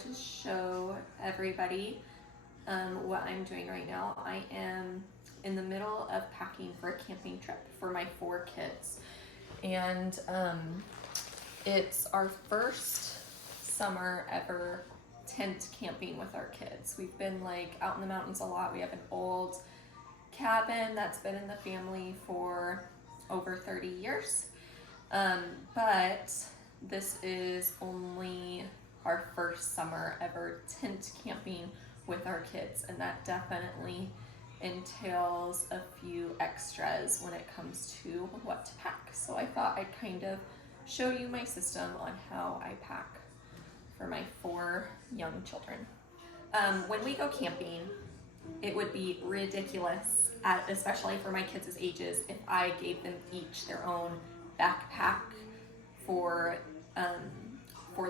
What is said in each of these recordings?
wanted to show everybody what I'm doing right now. I am in the middle of packing for a camping trip for my 4 kids. And it's our first summer ever tent camping with our kids. We've been like out in the mountains a lot. We have an old cabin that's been in the family for over 30 years. But this is only our first summer ever tent camping with our kids, and that definitely entails a few extras when it comes to what to pack. So I thought I'd kind of show you my system on how I pack for my 4 young children. When we go camping, it would be ridiculous, especially for my kids' ages, if I gave them each their own backpack for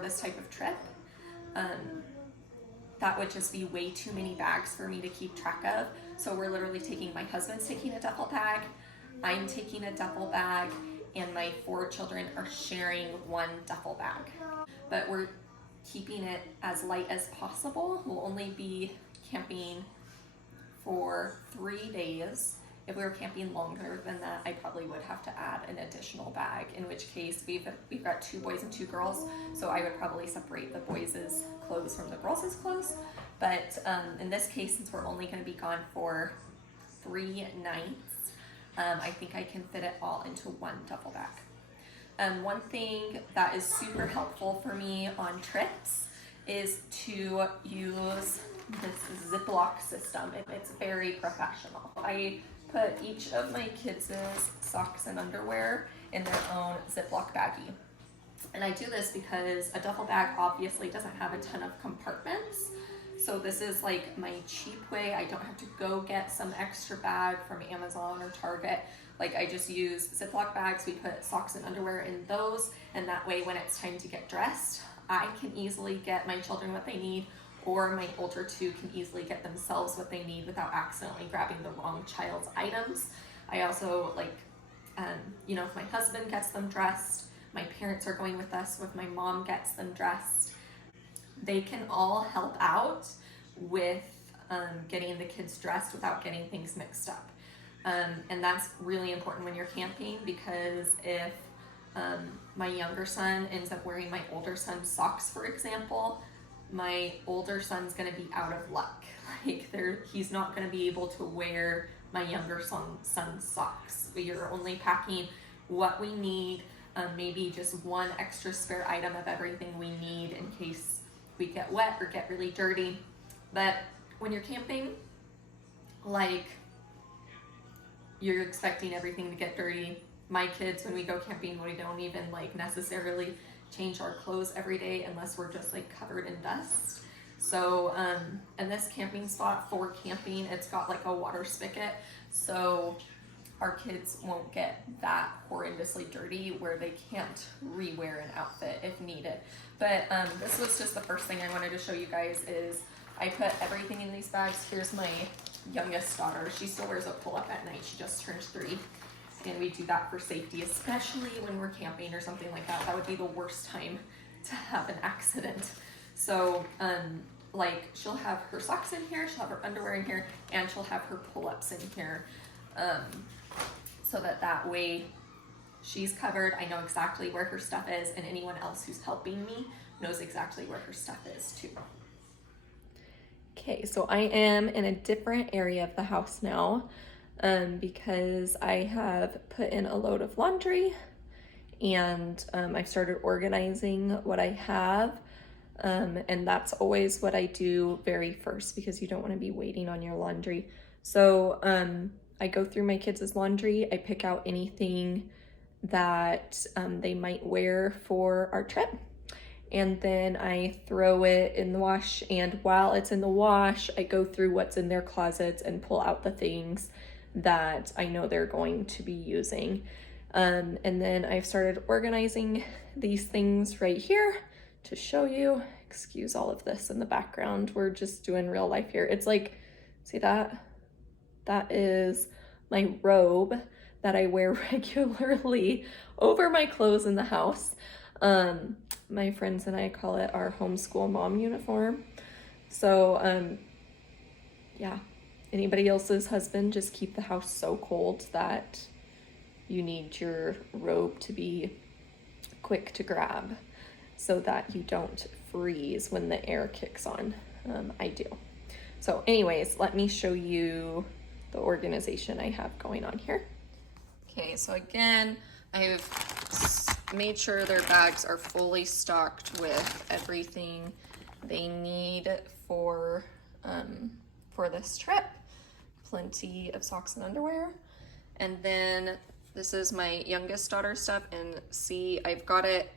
this type of trip. That would just be way too many bags for me to keep track of. So we're literally my husband's taking a duffel bag, I'm taking a duffel bag, and my 4 children are sharing one duffel bag. But we're keeping it as light as possible. We'll only be camping for 3 days. If we were camping longer than that, I probably would have to add an additional bag, in which case we've got 2 boys and 2 girls, so I would probably separate the boys' clothes from the girls' clothes. But in this case, since we're only going to be gone for 3 nights, I think I can fit it all into one duffel bag. One thing that is super helpful for me on trips is to use this Ziploc system. It's very professional. I put each of my kids' socks and underwear in their own Ziploc baggie. And I do this because a duffel bag obviously doesn't have a ton of compartments. So this is like my cheap way. I don't have to go get some extra bag from Amazon or Target. Like, I just use Ziploc bags. We put socks and underwear in those, and that way when it's time to get dressed, I can easily get my children what they need, or my older 2 can easily get themselves what they need without accidentally grabbing the wrong child's items. I also like, if my husband gets them dressed, my parents are going with us, if my mom gets them dressed, they can all help out with getting the kids dressed without getting things mixed up. And that's really important when you're camping, because if my younger son ends up wearing my older son's socks, for example, my older son's gonna be out of luck. Like, he's not gonna be able to wear my younger son's socks. We are only packing what we need, maybe just one extra spare item of everything we need in case we get wet or get really dirty. But when you're camping, like, you're expecting everything to get dirty. My kids, when we go camping, we don't even like necessarily change our clothes every day unless we're just like covered in dust. So in this camping spot for camping, it's got like a water spigot, so our kids won't get that horrendously dirty where they can't re-wear an outfit if needed. But this was just the first thing I wanted to show you guys. Is I put everything in these bags. Here's my youngest daughter. She still wears a pull-up at night. She just turned 3. And we do that for safety, especially when we're camping or something like that. That would be the worst time to have an accident. So like, she'll have her socks in here, she'll have her underwear in here, and she'll have her pull-ups in here, so that way she's covered. I know exactly where her stuff is, and anyone else who's helping me knows exactly where her stuff is too. Okay, so I am in a different area of the house now, because I have put in a load of laundry, and I've started organizing what I have, and that's always what I do very first, because you don't want to be waiting on your laundry. So I go through my kids' laundry, I pick out anything that they might wear for our trip, and then I throw it in the wash, and while it's in the wash, I go through what's in their closets and pull out the things that I know they're going to be using. And then I've started organizing these things right here to show you. Excuse all of this in the background. We're just doing real life here. It's like, see that? That is my robe that I wear regularly over my clothes in the house. my friends and I call it our homeschool mom uniform. So, yeah, anybody else's husband, just keep the house so cold that you need your robe to be quick to grab so that you don't freeze when the air kicks on. I do. So anyways, let me show you the organization I have going on here. Okay, so again, I've made sure their bags are fully stocked with everything they need for this trip. Plenty of socks and underwear. And then this is my youngest daughter's stuff, and see, I've got it,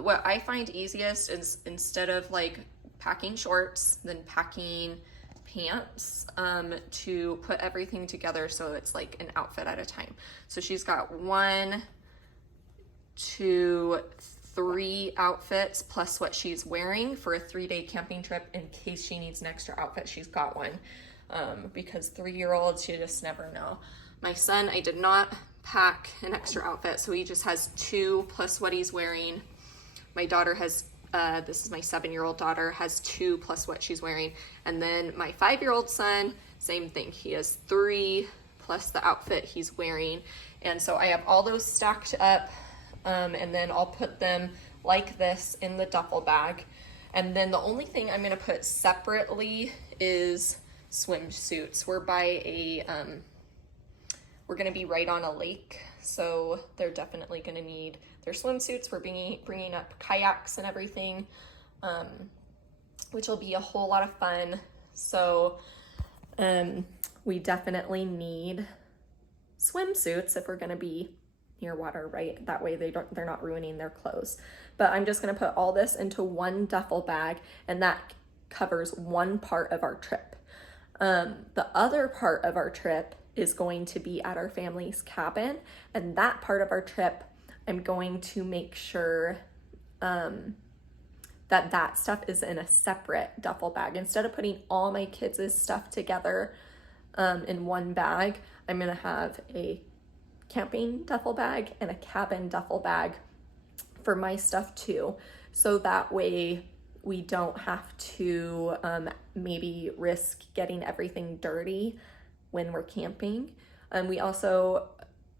what I find easiest is instead of like packing shorts, then packing pants, to put everything together so it's like an outfit at a time. So she's got 1, 2, 3 outfits plus what she's wearing for a 3-day camping trip in case she needs an extra outfit. She's got one, because 3-year-olds, you just never know. My son, I did not pack an extra outfit, so he just has 2 plus what he's wearing. My daughter has, this is my 7-year-old daughter, has 2 plus what she's wearing. And then my 5-year-old son, same thing. He has 3 plus the outfit he's wearing. And so I have all those stacked up, and then I'll put them like this in the duffel bag. And then the only thing I'm gonna put separately is swimsuits. We're by a, we're gonna be right on a lake, so they're definitely gonna need their swimsuits. We're bringing up kayaks and everything, which will be a whole lot of fun. So we definitely need swimsuits if we're gonna be near water, right? That way they're not ruining their clothes. But I'm just gonna put all this into one duffel bag, and that covers one part of our trip. The other part of our trip is going to be at our family's cabin, and that part of our trip, I'm going to make sure that stuff is in a separate duffel bag. Instead of putting all my kids' stuff together in one bag, I'm gonna have a camping duffel bag and a cabin duffel bag for my stuff too. So that way we don't have to maybe risk getting everything dirty when we're camping. We also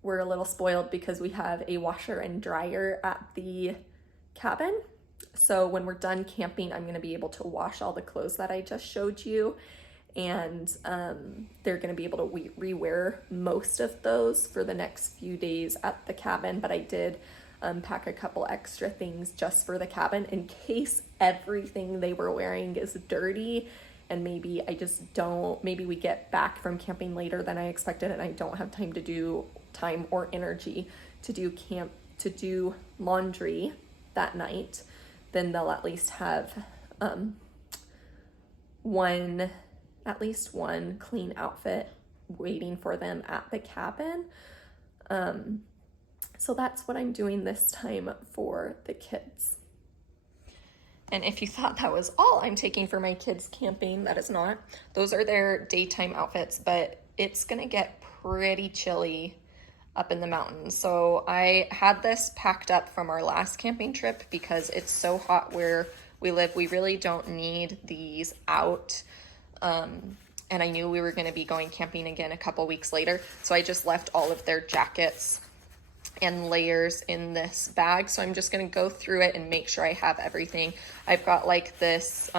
were a little spoiled because we have a washer and dryer at the cabin. So when we're done camping, I'm gonna be able to wash all the clothes that I just showed you, and they're gonna be able to rewear most of those for the next few days at the cabin. But I did pack a couple extra things just for the cabin in case everything they were wearing is dirty, and maybe maybe we get back from camping later than I expected and I don't have time or energy to do laundry that night. Then they'll at least have at least one clean outfit waiting for them at the cabin. So that's what I'm doing this time for the kids. And if you thought that was all I'm taking for my kids camping, that is not. Those are their daytime outfits, but it's gonna get pretty chilly up in the mountains. So I had this packed up from our last camping trip because it's so hot where we live. We really don't need these out. And I knew we were gonna be going camping again a couple weeks later. So I just left all of their jackets and layers in this bag. So I'm just gonna go through it and make sure I have everything. I've got like this,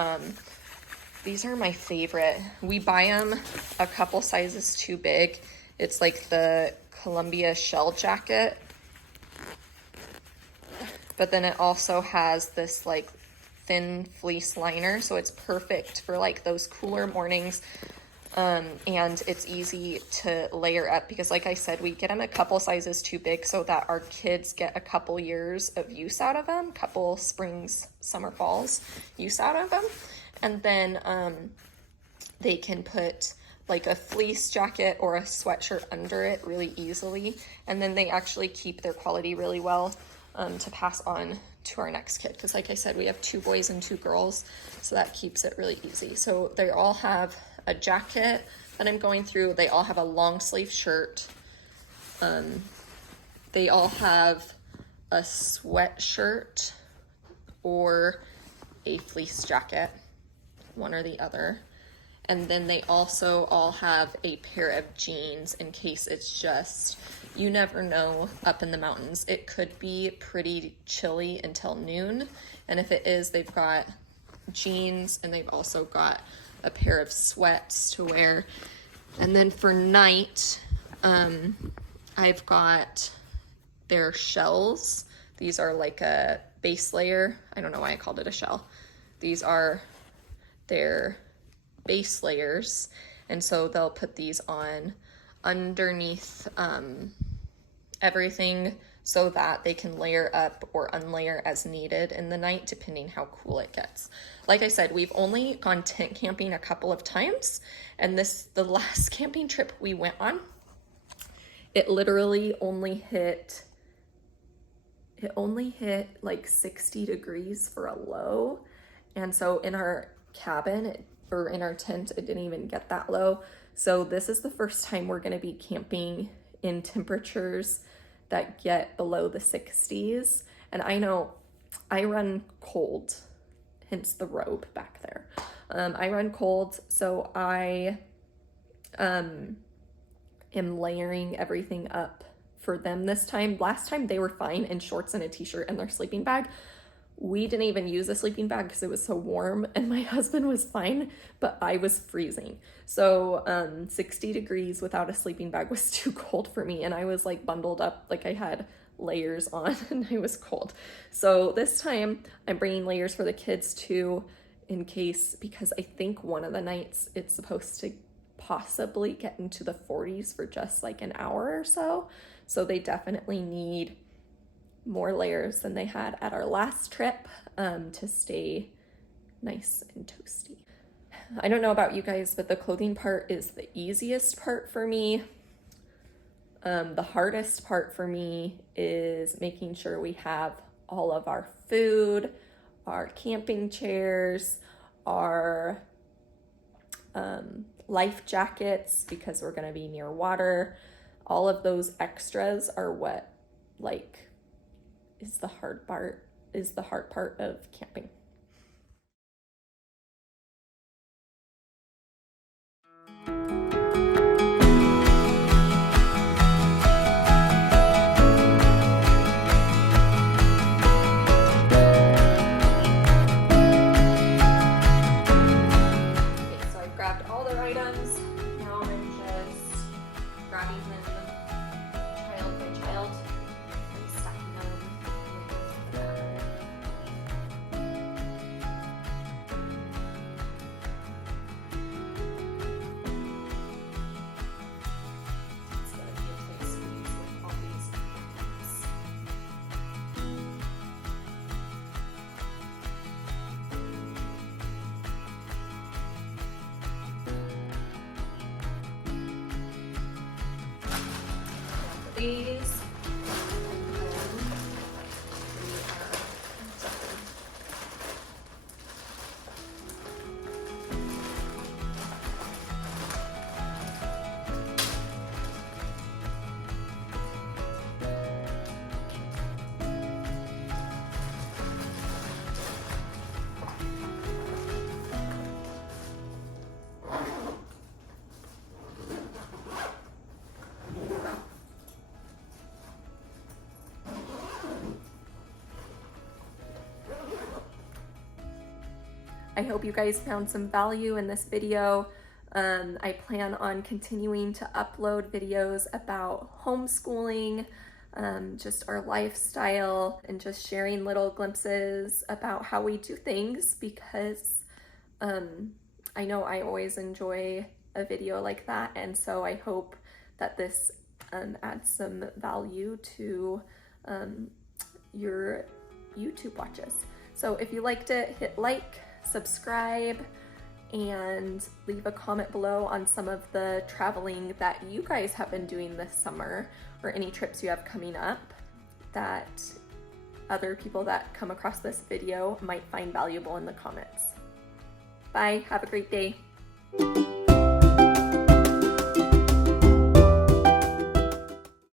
these are my favorite. We buy them a couple sizes too big. It's like the Columbia shell jacket, but then it also has this like thin fleece liner, so it's perfect for like those cooler mornings. And it's easy to layer up because, like I said, we get them a couple sizes too big so that our kids get a couple years of use out of them, couple springs, summer, falls use out of them. And then they can put like a fleece jacket or a sweatshirt under it really easily. And then they actually keep their quality really well to pass on to our next kid. Because like I said, we have 2 boys and 2 girls, so that keeps it really easy. So they all have a jacket that I'm going through. They all have a long sleeve shirt. They all have a sweatshirt or a fleece jacket, one or the other. And then they also all have a pair of jeans in case it's just, you never know up in the mountains. It could be pretty chilly until noon. And if it is, they've got jeans and they've also got a pair of sweats to wear. And then for night, I've got their shells. These are like a base layer. I don't know why I called it a shell. These are their base layers, and so they'll put these on underneath everything so that they can layer up or unlayer as needed in the night depending how cool it gets. Like I said, we've only gone tent camping a couple of times, and the last camping trip we went on, it literally only hit like 60 degrees for a low. And so in our cabin, or in our tent, it didn't even get that low. So this is the first time we're gonna be camping in temperatures that get below the 60s. And I know I run cold, hence the robe back there. I run cold, so I am layering everything up for them this time. Last time they were fine in shorts and a t-shirt and their sleeping bag. We didn't even use a sleeping bag because it was so warm, and my husband was fine, but I was freezing. So 60 degrees without a sleeping bag was too cold for me, and I was like bundled up, like I had layers on and I was cold. So this time I'm bringing layers for the kids too, in case, because I think one of the nights it's supposed to possibly get into the 40s for just like an hour or so. So they definitely need more layers than they had at our last trip to stay nice and toasty. I don't know about you guys, but the clothing part is the easiest part for me. The hardest part for me is making sure we have all of our food, our camping chairs, our life jackets, because we're gonna be near water. All of those extras are what is the hard part of camping. These. I hope you guys found some value in this video. I plan on continuing to upload videos about homeschooling, just our lifestyle, and just sharing little glimpses about how we do things, because I know I always enjoy a video like that, and so I hope that this adds some value to your YouTube watches. So if you liked it, hit like, subscribe, and leave a comment below on some of the traveling that you guys have been doing this summer, or any trips you have coming up that other people that come across this video might find valuable in the comments. Bye, have a great day.